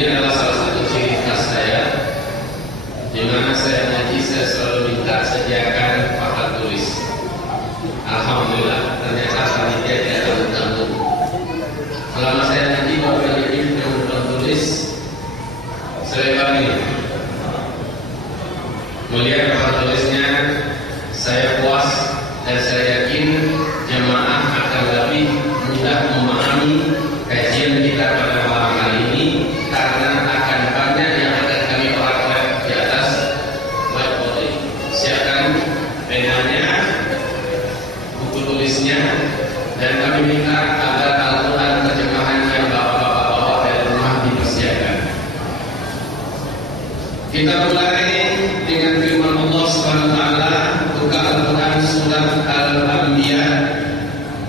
Ini adalah salah satu ciri khas saya, di mana saya ngaji saya selalu minta sediakan papan tulis. Alhamdulillah, ternyata panitia tidak tanggung-tanggung. Selama saya ngaji bapak ini dengan papan tulis selebar ini. Melihat papan tulisnya, saya puas dan saya yakin jemaah akan lebih mudah memahami kajian kita pada malam hari ini, karena akan banyak yang akan kami orak-orak di atas whiteboard. Siapkan penanya, buku tulisnya, dan kami minta agar Al-Quran terjemahannya bapak-bapak bawa dari rumah dipersiapkan. Kita mulai dengan firman Allah Subhanahu wa taala, buka Al-Quran surat Al-Anbiya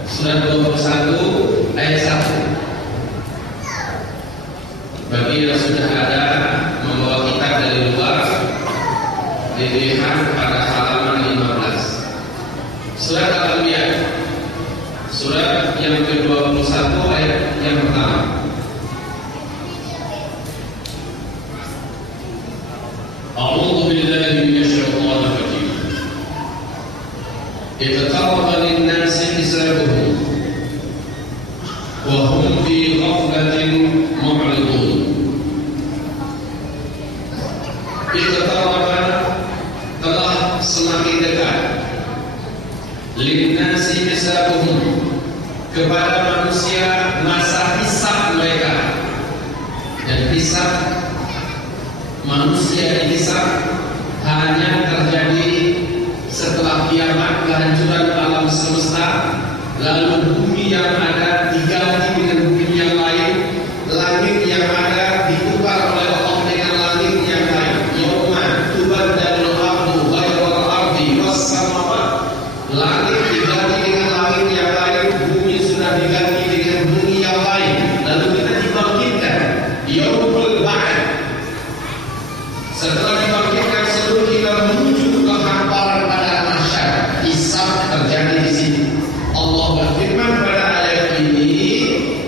surat 21 ayat 1. Bagi yang sudah ada membawa kitab dari luar, dilihat pada halaman 15. Surat Al-Anbiya, surat yang ke-21 ayat yang pertama. A'udzu billahi minasyaitonir rajim. Iqtaraba lin-nasi hisabuhum wa hum fi ghaflatin mu'ridun. Iqtaraba telah semakin dekat lin-nasi hisabuhum kepada manusia masa hisab mereka. Dan hisab manusia dihisab hanya terjadi setelah kiamat, kehancuran alam semesta, lalu bumi yang ada diganti dengan bumi yang lain, langit yang ada ditukar oleh Allah dengan langit yang lain. Yauma tubaddalul ardu ghairal ardi was samawat. Langit diganti dengan langit yang lain, bumi sudah diganti dengan bumi yang lain. Lalu kita dibangkitkan yaumul ba'd. Setelah dibangkitkan seluruh kita menuju ke hamparan pada mahsyar. Hisab terjadi di sini. Allah berfirman pada ayat ini,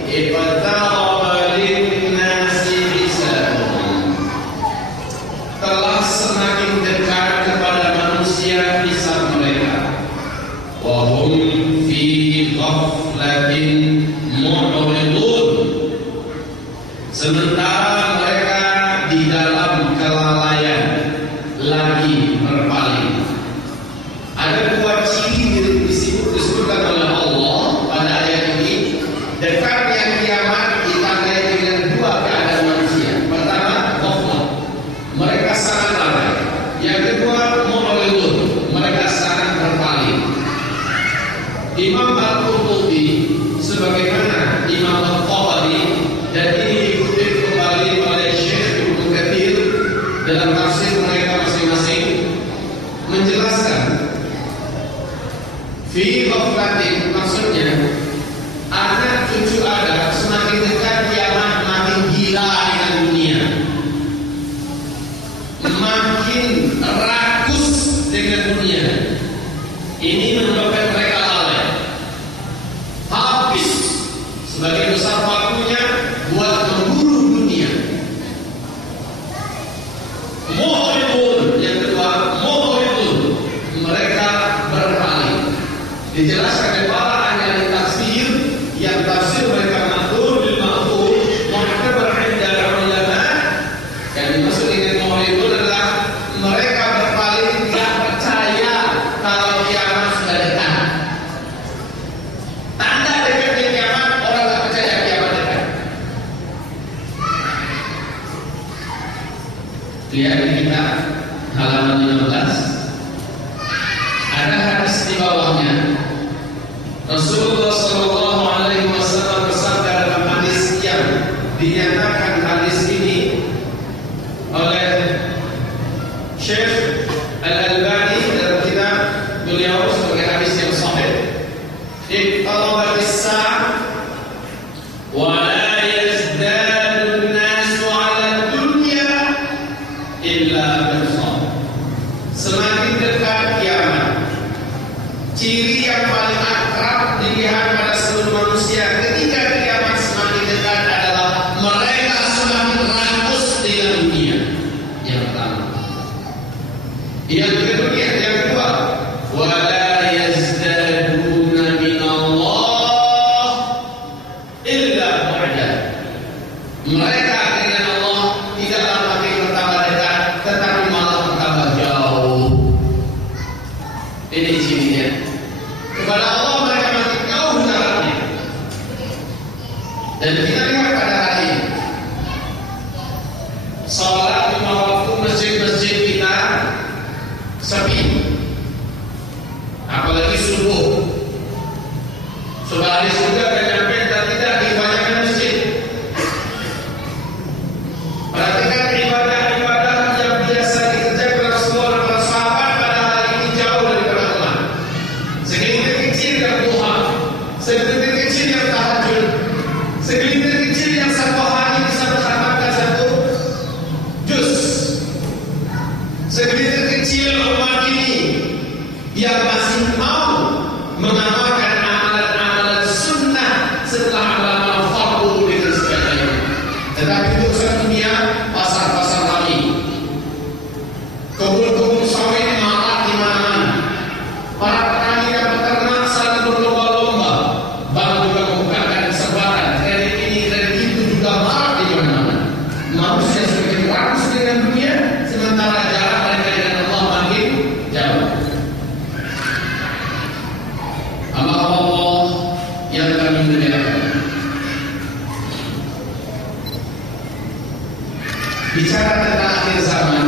iqtaraba lin-nasi hisabuhum. Telah semakin dekat kepada manusia hisab mereka. Wa hum fi ghaflatin mu'ridun. Sementara mereka di dalam kelalaian lagi berpaling. Ada dua ciri disebutkan oleh Allah pada ayat ini. Dekatnya kiamat ditandai dengan dua keadaan manusia. Pertama, ghaflah, mereka sangat lalai. Yang kedua, mu'ridun, mereka sangat berpaling. Imam Al-Qurtubi sebagaimana Imam Al-Tabari, dan ini dikutip kembali oleh Syekh Ibnu Katsir dalam tafsir mereka masing-masing, menjelaskan fi ghaflatin, maksudnya anak cucu Adam semakin dekat kiamat makin gila dengan dunia, makin rakus dengan dunia. Ini menyebabkan mereka lalai, habis sebagai besar waktunya buat memburu dunia. Mu'ridun, yang kedua, mu'ridun, mereka berpaling. Dijelaskan oleh para ahli tafsir, yang tafsir mereka ma'thur bil ma'thur, mu'tabar 'inda ulama. Yang dimaksud dengan mu'ridun adalah mereka berpaling, tidak percaya kalau kiamat sudah dekat. Tanda dekatnya kiamat, orang tidak percaya kiamat dekat. Lihat di kitab halaman 15, ada hadis di bawahnya. Rasulullah Shallallahu Alaihi Wasallam bersabda dalam hadis yang dinyatakan hadis ini oleh Syekh Al-Albani dalam kitab beliau sebagai hadis yang sahih. Iqtarabat as-sa'ah wa la yazdadu an-nasu 'ala ad-dunya illa bil-khawf. Semakin dekat kiamat, ciri yang paling akrab dilihat pada seluruh manusia ketika kiamat semakin dekat adalah mereka semakin rakus Dan kita lihat pada hari ini, salat lima waktu masjid-masjid kita sepi, apalagi subuh. Hari sudah dan nyampe dan tidak di banyak masjid. Perhatikan ibadah-ibadah yang biasa dikerjakan Rasulullah dan para sahabat pada hari ini jauh daripada Allah. Segelintir kecil yang duha, segelintir kecil yang tahajud, segelintir kecil yang satu hari bisa berkhatamkan satu juz, segelintir kecil umat ini yang masih mau mengamalkan setelah amalan fardu dan sebagainya. Tetapi urusan dunia, pasar-pasar lagi, kebun-kebun sawit marak di mana-mana. Para petani dan peternak saling berlomba-lomba. Bank juga membukakan sebaran kredit ini, kredit itu juga marak di mana-mana. Manusia semakin rakus dengan dunia, sementara jarak mereka dengan Allah makin jauh. Allah yang kami muliakan, bicara tentang akhir zaman,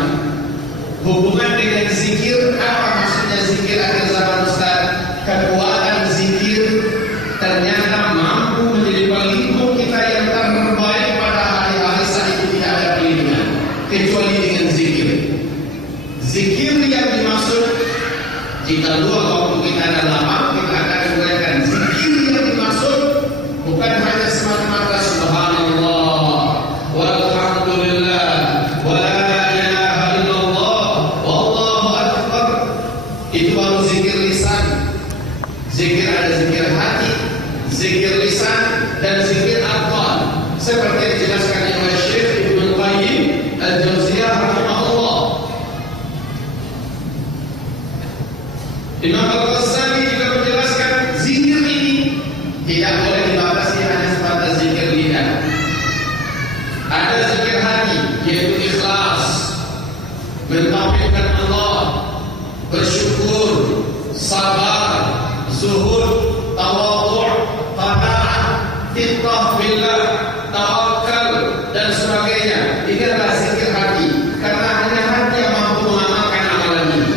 hubungan dengan zikir. Apa maksudnya zikir akhir zaman, Ustaz? Kekuatan zikir ternyata mampu menjadi pelindung kita yang terbaik pada hari-hari saat itu tidak ada perlindungan kecuali dengan zikir. Zikir yang dimaksud, jika luang waktu kita ada lapang, kita akan menggunakan zikir yang dimaksud bukan hanya semata-mata subhanallah walhamdulillah wala ilaha illallah wallahu akbar. Itu baru zikir lisan. Zikir ada zikir hati, zikir lisan, dan zikir aqwal. Seperti dijelaskan oleh Syekh Ibnu Qayyim Al-Jauziyah rahimahullah. Imam Al-Ghazali juga menjelaskan zikir ini tidak boleh dibatasi hanya sebatas zikir lidah. Ada zikir hati, yaitu ikhlas, mentauhidkan Allah, bersyukur, sabar, zuhud, tawadhu', qanaah, thiqah billah, tawakal, dan sebagainya. Ini adalah zikir hati, karena hanya hati yang mampu mengamalkan amalan ini.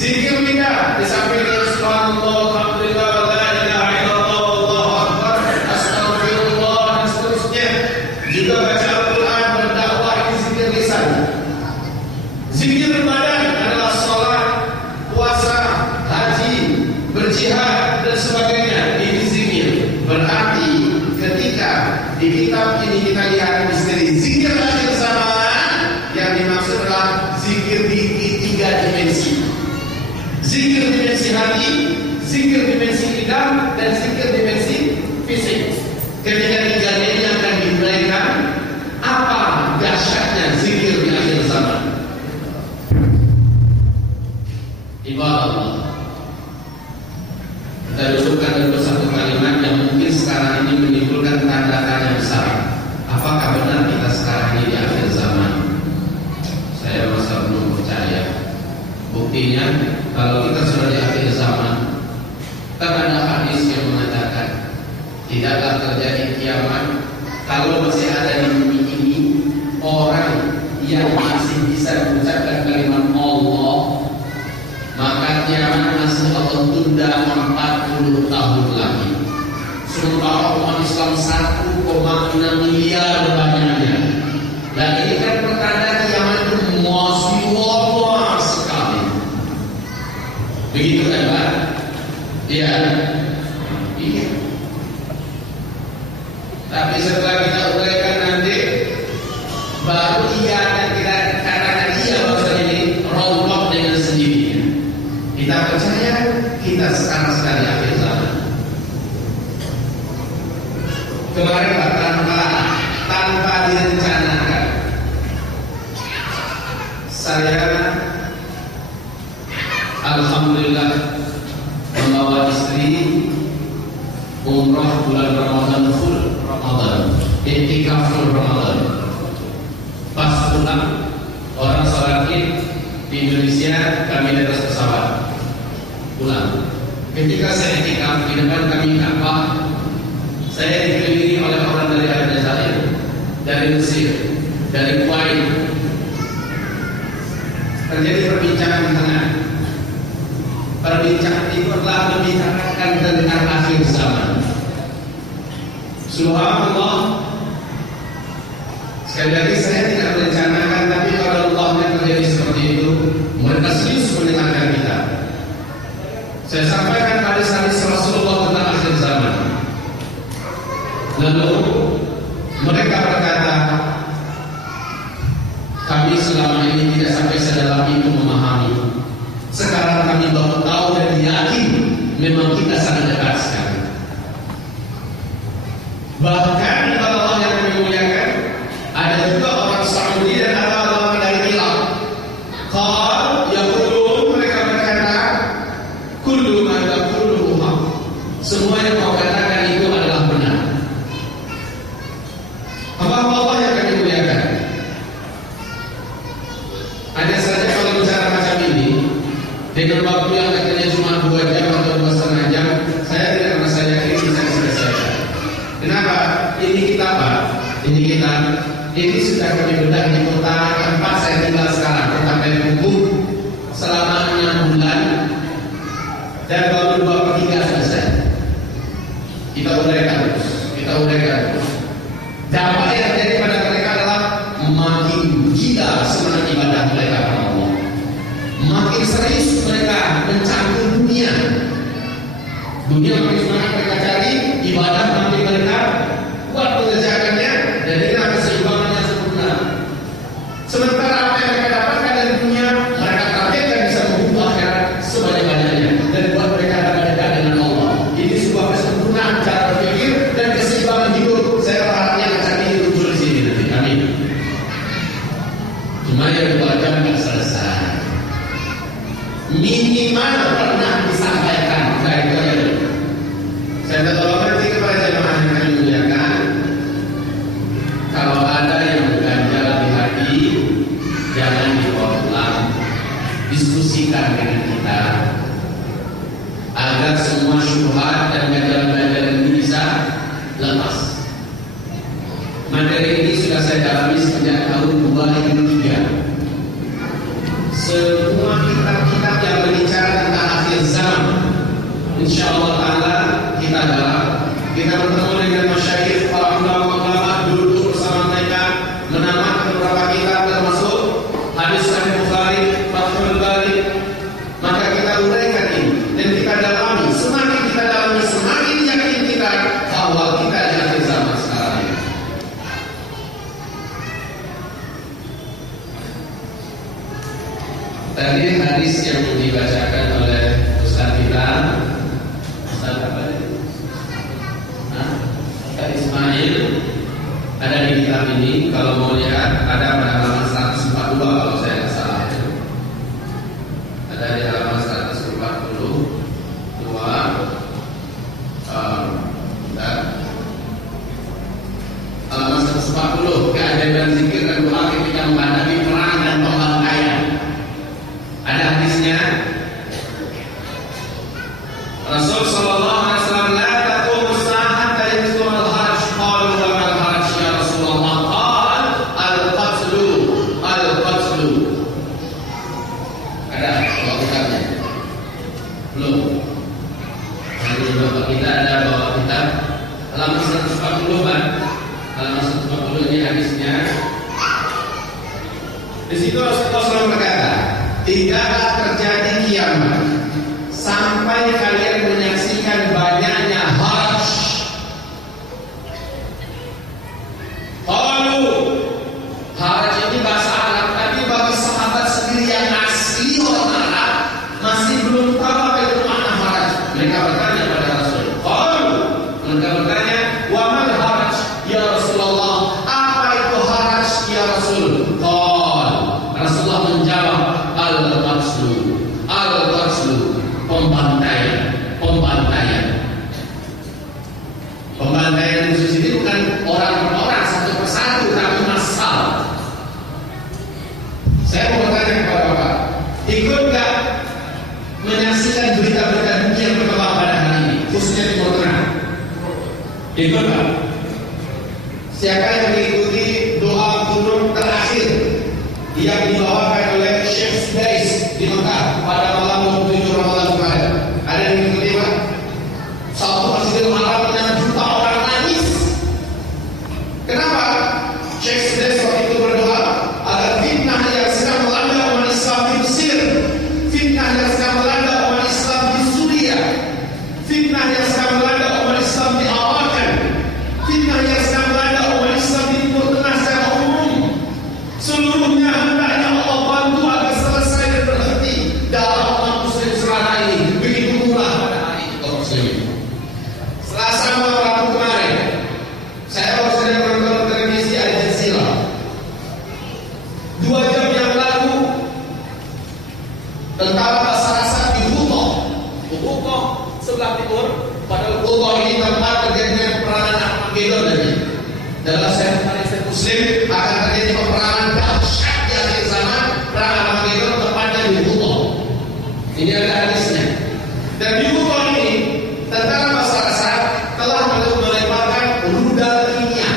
Zikir lidah di samping subhanallah, alhamdulillah, la ilaha illallah, wallahu akbar, astagfirullah, dan seterusnya. Juga baca Al-Quran, berdakwah, ini zikir lisan. Zikir badan adalah salat, puasa, haji, berjihad, dan sebagainya. Ini zikir. Berarti ketika di kitab ini kita lihat misteri zikir akhir zaman, yang dimaksud adalah zikir di tiga dimensi. Zikir dimensi hati, zikir dimensi lidah, dan zikir dimensi fisik. Ketika tiga ini akan dimulaikan, apa dahsyatnya zikir di akhir zaman? Ibadah Allah. Kita dudukkan dulu satu kalimat yang mungkin sekarang ini menimbulkan tanda tanya besar. Apakah benar kita sekarang ini di akhir zaman? Saya masa belum percaya. Buktinya, kalau kita sudah di akhir zaman, kan ada hadis yang mengatakan tidaklah terjadi kiamat kalau masih ada di bumi ini orang yang masih bisa mengucapkan kalimat Allah, maka kiamat masih Allah tunda 40 tahun lagi. Sementara umat Islam 1,6 miliar banyaknya. Dan ini kan pertanda kiamat itu masih lama sekali. Begitu kan Pak? Iya. Iya. Tapi setelah kita uraikan nanti, baru iya dan kita katakan iya bahwa ini rombak dengan sendirinya. Kita percaya kita sekarang sedang di akhir zaman. Kemarin Pak, tanpa direncanakan, saya alhamdulillah membawa istri umrah bulan Ramadan full Ramadan, i'tikaf full Ramadan. Pas pulang, orang sholat Id di Indonesia, kami di atas pesawat pulang. Ketika saya i'tikaf di depan kami Ka'bah, saya dikelilingi oleh dari Mesir, dari Kuwait. Terjadi perbincangan di tengah. Perbincangan itu adalah membicarakan tentang akhir zaman. Subhanallah. Sekali lagi saya tidak merencanakan, tapi kalau Allah terjadi seperti itu, mereka serius mendengarkan kita. Saya sampaikan hadis-hadis Rasulullah tentang akhir zaman. Lalu mereka berkata, kami selama ini tidak sampai sedalam itu memahami. Sekarang kami baru tahu dan yakin memang kita sangat dekat sekali. Bahkan kalau Allah yang memuliakan, ada juga orang Saudi dan ada orang dari Irak. Qal yaqulun, mereka berkata, kullu ma taquluhu haq. Semua yang kau katakan itu adalah benar. Apa Allah yang kami muliakan? Hanya saja kalau bicara macam ini dengan waktu yang katanya cuma 2 jam atau 2,5 jam, saya tidak merasa yakin bisa diselesaikan. Kenapa? Ini kita Pak, ini sudah kami bedah di kota tempat saya tinggal sekarang, kota Payakumbuh, selama 6 bulan dan baru 2/3 selesai. Kita uraikan terus. Dampak yang terjadi pada mereka adalah makin gila semangat ibadah mereka kepada Allah. Makin serius mereka mencangkul dunia. Dunia makin semangat mereka cari, ibadah makin mereka buat mengerjakannya, dan dengan keseimbangan yang sempurna. Sementara apa yang mereka dapatkan dari dunia, mereka targetkan bisa mengubah akhirat sebanyak-banyaknya dan buat mereka dapat dekat dengan Allah. Ini sebuah kesempurnaan cara berpikir dan keseimbangan hidup. Saya berharapnya macam ini muncul di sini nanti. Amin. Cuma yang 2 jam tidak selesai. Minimal pernah disampaikan. Saya minta tolong nanti kepada jemaah yang kami muliakan, kalau ada yang mengganjal di hati, jangan dibawa pulang, diskusikan dengan kita agar semua syubhat dan ganjalan-ganjalan ini bisa lepas. Materi ini sudah saya dalami sejak tahun 2003. Semua kitab-kitab yang berbicara tentang akhir zaman, insyaallah ta'ala kita dalam. Kita bertemu dengan masyayikh, para ulama-ulama, duduk bersama mereka, menamatkan beberapa kitab termasuk hadis Sahih Bukhari, Fathul Bari. Maka kita uraikan ini dan kita dalami. Semakin kita dalami, semakin yakin kita bahwa kita di akhir zaman sekarang ini. Tadi hadis yang dibacakan oleh Ustaz kita, Ustaz apa ini? Ustaz Ismail, ada di kitab ini. Kalau mau lihat, ada pada halaman 142 kalau saya tidak salah. Ada di halaman 142. Halaman 140, keadaan zikir dan doa ketika menghadapi perang dan pembantaian. Ada hadisnya. Rasul sallallahu alaihi wasallam, la taqumu as-sa'ah hatta yusma al-haraj. Qalu wa ma al-haraj ya Rasulullah? Qal al-qatlu. Ada bawa kitabnya? Belum. Nanti bapak kita ada bawa kitab halaman 140 kan? Halaman 140 ini hadisnya. Di situ Rasulullah SAW berkata, tidaklah terjadi kiamat sampai kalian menyaksikan banyaknya haraj. Qalu, haraj ini bahasa Arab, tapi bagi sahabat sendiri yang asli orang Arab masih belum tahu apa itu makna haraj. Mereka bertanya pada Rasul. Qalu, mereka bertanya, wa mal haraj ya Rasulullah? Apa itu haraj ya Rasul? Qal, Rasulullah menjawab, al-qatlu, pembantaian khusus ini bukan orang per orang, satu persatu, tapi massal. Saya mau bertanya kepada Bapak, ikut gak menyaksikan berita-berita dunia yang berkembang pada hari ini, khususnya di Timur Tengah? Ikut gak? Siapa yang mengikuti doa kunut terakhir yang dibawakan oleh Syekh Sudais di Mekah pada malam 27 Ramadan kemarin. Ada yang mengikuti Pak? Satu Masjidil Haram dengan juta orang nangis. Kenapa? Syekh Sudais waktu itu berdoa agar fitnah yang sedang melanda umat Islam di Mesir, fitnah yang sedang melanda umat Islam di Suriah, fitnah yang sedang melanda umat Islam di Arakan, fitnah yang sedang melanda umat Islam di Timur Tengah secara umum, seluruhnya hendaknya Allah bantu agar selesai dan berhenti dalam umat Muslim sekarang ini. Begitu murah pada hari itu kaum muslimin. Selasa malam Rabu kemarin, saya baru saja menonton televisi Al Jazeera. 2 jam yang lalu, tentara Basar Asad di Hutoh sebelah timur. Padahal Hutoh ini tempat terjadinya peperangan Armageddon tadi. Dalam sejarah Muslim akan terjadi peperangan dahsyat di akhir zaman. Perang Armageddon tepatnya di Hutoh. Ini ada hadisnya. Dan di Hutoh ini, tentara Basar Asad telah melemparkan rudal kimia,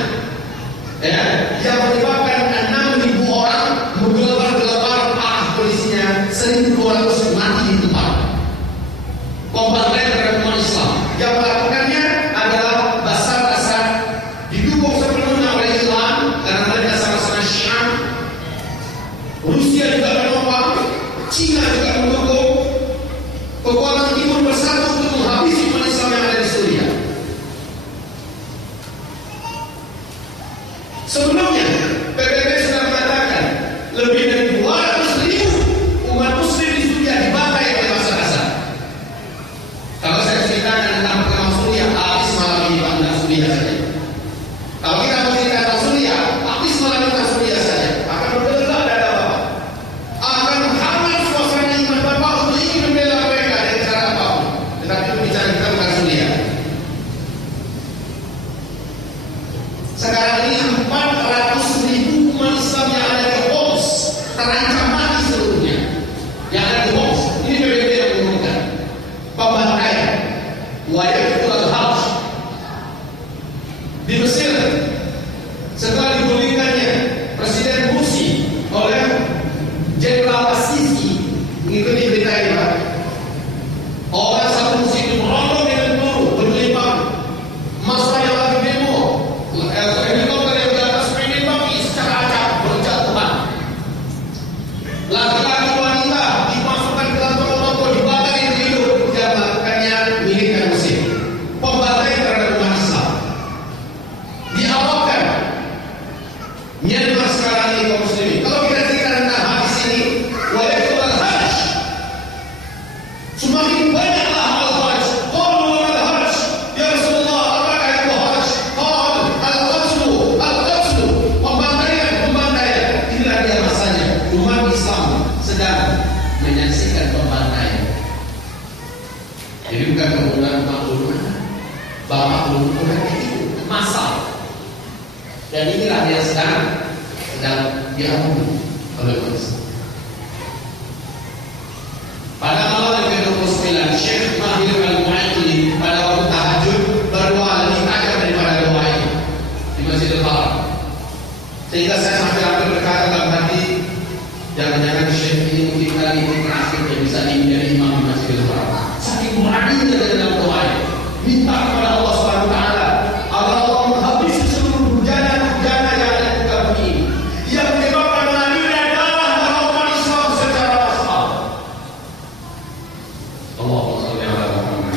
yang menyebabkan 6.000 orang bergelebar-gelebar arah polisinya, 1.200 mati di tempat. Kombaten terhadap umat Islam yang melakukannya adalah Basar Asad, didukung sepenuhnya oleh Iran karena mereka sama-sama Syiah. Rusia juga menopang, Cina juga mendukung. Kekuatan timur bersatu untuk menghabisi umat Islam yang ada di Suriah. Sebelumnya, PBB sudah mengatakan lebih dari 200.000 umat Muslim di Suriah dibantai oleh Basar Asad. Kalau saya ceritakan tentang perkembangan Suriah, habis malam ini tentang Suriah saja. Kalau kita menceritakan tentang Suriah, habis malam ini tentang Suriah saja. Akan bergerak dada Bapak, akan hangat suasana iman Bapak untuk ingin membela mereka dengan cara apapun. Tetapi bicara kita bukan Suriah. Sekarang ini 400.000 umat Islam yang ada di Homs terancam mati seluruhnya. Yang ada di Homs, ini PBB yang mengumumkan pembantaian. Wayakul al-Hajj di Mesir, setelah digulingkannya Presiden Mursi oleh Jenderal As-Sisi, mengikuti berita ini Pak. Orang satu Mursi itu merondong dengan peluru berlimpah, masa yang lagi demo, helikopter yang di atas menembaki secara acak berjatuhan. Laki-laki wanita dimasukkan ke dalam toko-toko, dibakar hidup. Yang melakukannya militer Mesir. Pembantaian terhadap umat Islam diawalkan Myanmar sekarang ini kaum muslimin. Kalau kita cerita tentang hadis ini, wayakul al-Hajj, semakin banyaklah al-Hajj. Qalu al-Hajj, ya Rasulullah, apakah itu Hajj? Qal al-qatlu, pembantaian. Inilah dia masanya umat Islam sedang menyaksikan pembantaian. Jadi bukan penggunaan bapak bukan itu masal. Dan inilah yang sedang dialami oleh umat Islam. Pada malam yang ke-29, Syekh Mahir Al-Mu'ayyid pada waktu tahajud berdoa lebih tajam daripada doa ini di Masjidil Haram. Sehingga saya hampir berkata dalam hati, jangan-jangan Syekh ini mungkin kali ini terakhir yang bisa menjadi imam di Masjidil Haram. Saking beraninya dalam doa ini, minta kepada Allah Subhanahu wa taala agar Allah menghabisi seluruh bujana-bujana yang ada di muka bumi ini, yang menyebabkan mengalirnya darah umat Islam secara massal. Allahumma shalli ala Muhammad.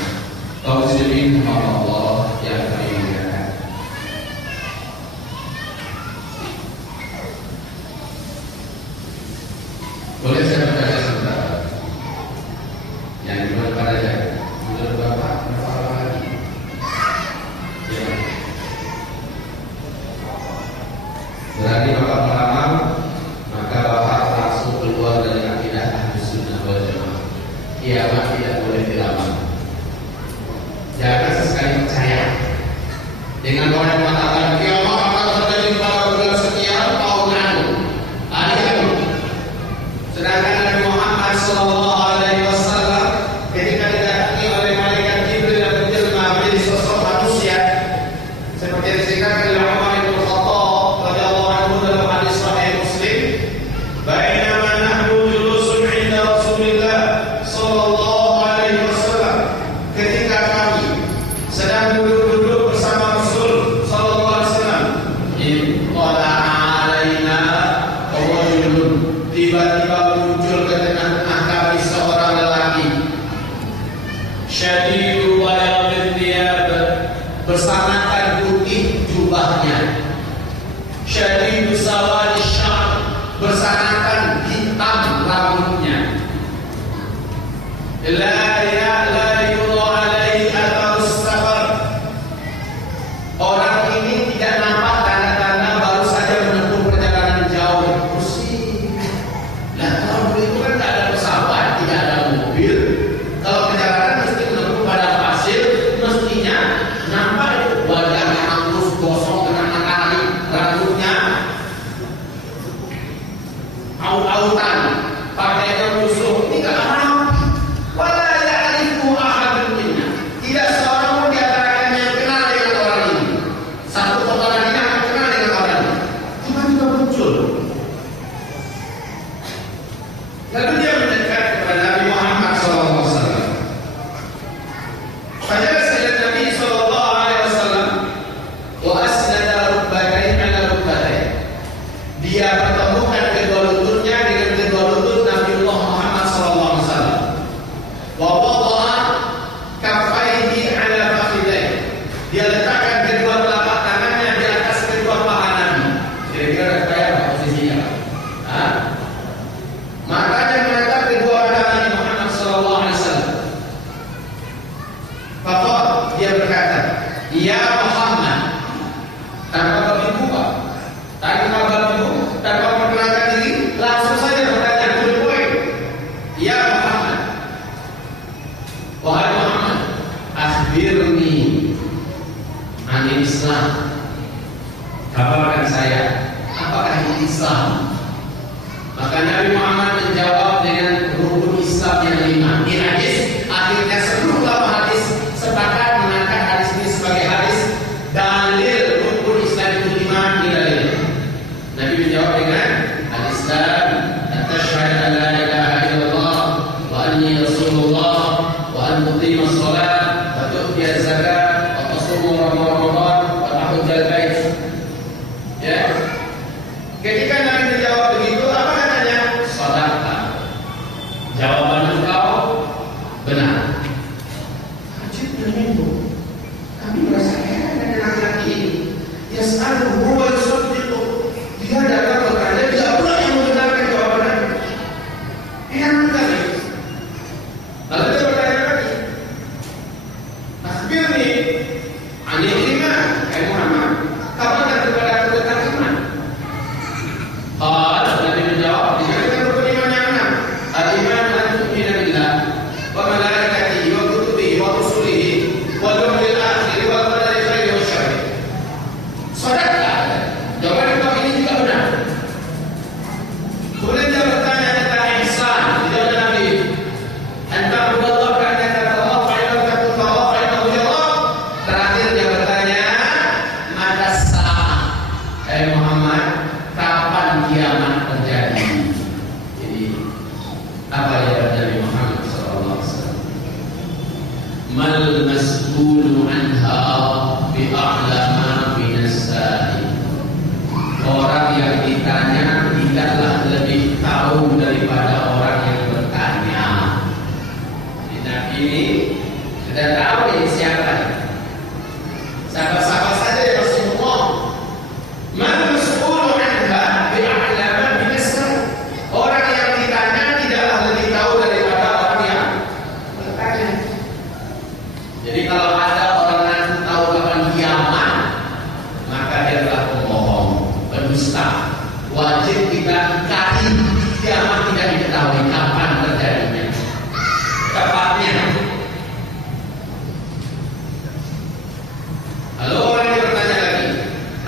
Kaum muslimin Allah yang kami muliakan. Boleh saya bertanya sebentar? Yang dimana pada saya? Menurut Bapak, apa lagi? Ya. Berarti Bapak meramal, maka Bapak langsung keluar dari akidah Ahlus Sunnah wal Jamaah. Kiamat tidak boleh diramal. Jangan sesekali percaya dengan orang yang mengatakan kiamat akan terjadi pada bulan sekian tahun lalu, hari lalu. Sedangkan Nabi Muhammad SAW ketika didatangi oleh malaikat Jibril yang berjelma menjadi sosok manusia, seperti yang disebutkan oleh Umar bin Khattab radhiyallahu anhu dalam sedang duduk-duduk bersama Rasul sallallahu alaihi wasallam. Qala alaina rajulun, tiba-tiba muncul ke tengah-tengah kami seorang lelaki. Syadidul bayadil thiyab, bersamakan putih jubahnya. Syadidus sawadis sya'ar, bersamakan hitam rambutnya. La yudha alaihi atharus safar, orang ini tidak nampak tanda-tanda baru saja menempuh perjalanan jauh. Pusing. Nah, kalau itu kan tidak ada pesawat, tidak ada mobil. Kalau perjalanan mesti menempuh pada pasir, mestinya nampak itu wajahnya halus, gosong dengan matahari, rambutnya au-autan, pakainya musuh. Ini tidak ada. Wala ya'rifu ahadun minna, tidak seorang pun di antara kami yang kenal dengan orang ini. Satu orang ini akan kenal dengan orang ini. Tiba-tiba muncul. Lalu dia mendekat kepada Nabi Muhammad SAW. Fajalasa ila Nabi sallallahu alaihi wasallam wa asnada rukbatayhi ala rukbatayhi. Dia pertemukan kedua lututnya dengan kedua lutut Nabiullah Muhammad sallallahu alaihi wasallam. Wa wada'a kaffaihi ala fakhidayhi. Dia letakkan kedua telapak tangannya di atas kedua paha Nabi. Kira-kira kayak apa posisinya? Matanya menatap kedua mata Nabi Muhammad sallallahu alaihi wasallam. Faqala, dia berkata, "Ya Muhammad." Tanpa berbuka, tanpa berbuka, tanpa memperkenalkan diri, langsung saja bertanya, "Kulway, ya Muhammad." Wahai Muhammad, akhbirni anil Islam. Kabarkan saya, apakah ini Islam? Maka Nabi Muhammad menjawab dengan rukun Islam yang 5. Di hadis, akhirnya seluruh ulama hadis sepakat mengangkat hadis ini sebagai hadis dalil rukun Islam itu 5 dalil. Nabi menjawab dengan al-Islam, at-tashhadu an la ilaha illallah wa anni rasulullah wa an tuqima as-salat wa tu'ti az-zakat wa tasuma ramadan wa tahujjal bait. Ya. Ketika Nabi menjawab begitu, apa katanya? Shadaqta. Jawaban engkau benar. Ajib itu. Kami merasa heran dengan laki-laki ini. Yas'aluhu wa yusaddiqu. Dia datang bertanya, dia pula yang membenarkan jawaban. Heran sekali. Lalu dia bertanya lagi, akhbirni anil iman, Muhammad. Kabarkan kepada aku tentang iman. Nabi menjawab, dengan rukun iman yang 6. Al-iman an tu'mina billah wa malaikatihi wa kutubihi wa rusulihi wal yawmil akhir wa qadari khairi wa syarri. Shadaqta. Jawaban engkau ini juga benar. Kemudian dia bertanya tentang ihsan. Dijawab Nabi, anta Allah ka'annaka tarahu fa in lam takun tarahu fa innahu yarah. Terakhir dia bertanya, mata sa'ah. Muhammad, kapan kiamat terjadi? Jadi apa jawaban Nabi Muhammad SAW? Mal mas'ulu anha bi'a'lama binasai. Orang yang ditanya tidaklah lebih tahu daripada orang yang bertanya. Jadi Nabi ini sudah tahu ini siapa. Sahabat-sahabat saja ya Rasulullah. Man mas'ulu anha bi'a'lama binasai. Orang yang ditanya tidaklah lebih tahu daripada orang yang bertanya. Jadi kalau ada orang yang tahu kapan kiamat, maka dia adalah pembohong, pendusta. Wajib kita ingkari kiamat tidak diketahui kapan terjadinya, tepatnya. Lalu orang yang bertanya lagi,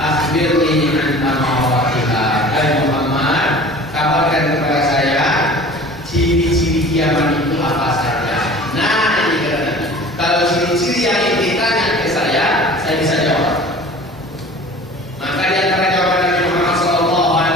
akhbirni an amawatiha. Hai Muhammad, kabarkan kepada saya ciri-ciri kiamat itu apa saja. Nah, ini katanya. Kalau ciri-ciri yang ditanya ke saya bisa jawab. Maka di antara jawaban Nabi Muhammad SAW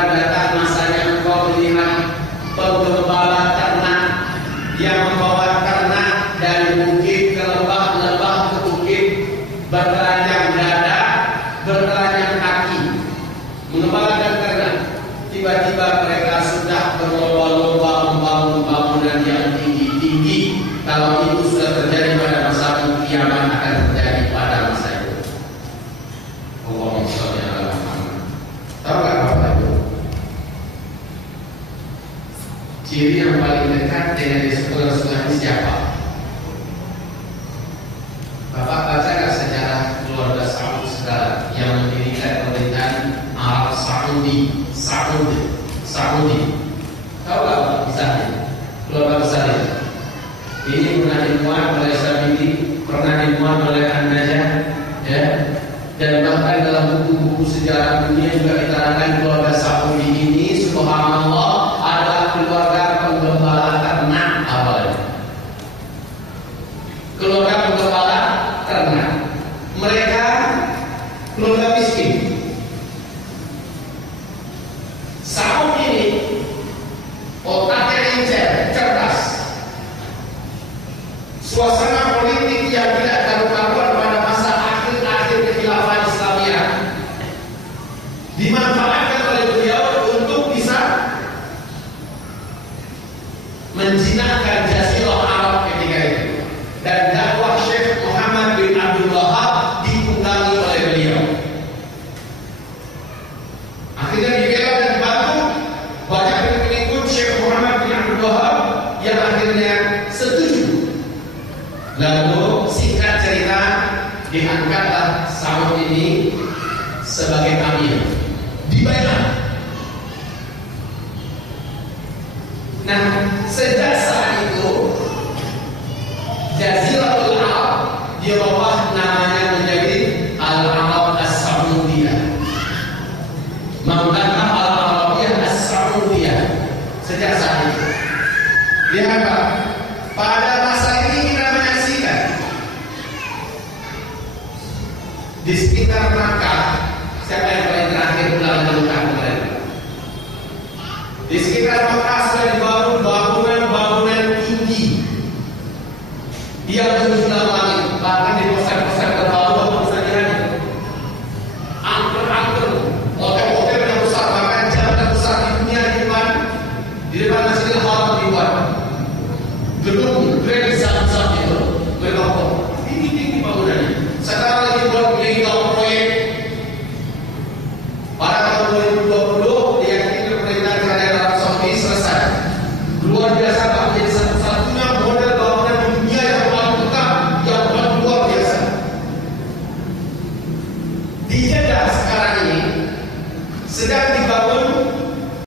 Maka datang masanya engkau melihat penggembala ternak yang membawa ternak dari bukit ke lembah, lembah ke bukit, bertelanjang dada, bertelanjang kaki, mengembalakan ternak. Tiba-tiba mereka sudah berlomba-lomba membangun bangunan yang tinggi-tinggi. Kalau itu sudah terjadi pada masa itu, kiamat akan terjadi pada masa itu. Allahumma shalli ala Muhammad. Tahu nggak apa itu? Ciri yang paling dekat dengan Rasulullah ini siapa? Bapak baca nggak sejarah keluarga Saud sekarang yang mendirikan pemerintahan Arab Saudi? Tahu nggak misalnya keluarga besar ini? Ini pernah dimuat oleh Sabiti, pernah dimuat oleh An-Najah, ya. Dan bahkan dalam buku-buku sejarah dunia juga diterangkan keluarga Saudi ini, subhanallah, adalah keluarga penggembala ternak awalnya. Keluarga penggembala ternak. Mereka keluarga miskin. Saud ini otaknya encer, cerdas. Suasana politik yang tidak karu-karuan pada masa akhir-akhir kekhilafan Islamiyah dimanfaatkan oleh beliau untuk bisa menjinakkan Jazirah Arab ketika itu. Dan dakwah Syekh Muhammad bin Abdul Wahab ditunggangi oleh beliau. Akhirnya dibela dan dibantu banyak pengikut Syekh Muhammad bin Abdul Wahab yang akhirnya setuju. Lalu singkat cerita, diangkatlah Saud ini sebagai amir, dibayar. Nah, sejak saat itu Jaziratul Arab dirubah namanya menjadi Al-Arab As-Saudiyah. Mamlakah Al-Arabiyah As-Saudiyah. Sejak saat itu. Lihat Pak, pada masa ini kita menyaksikan di sekitar Makkah, siapa yang